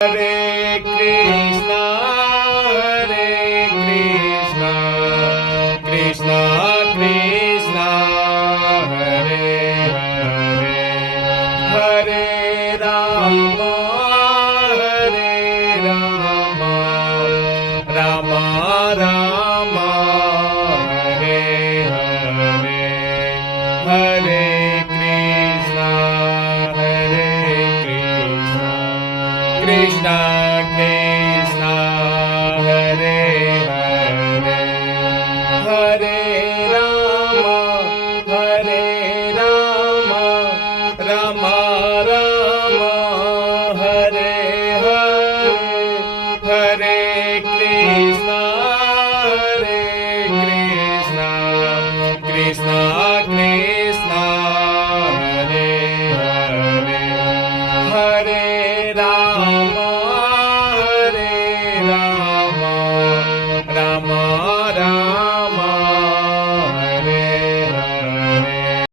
Hare Krishna, Krishna Krishna, Hare Hare, Hare Rama, Rama Rama, Hare Hare, Hare Krishna, Krishna Krishna, Hare Hare.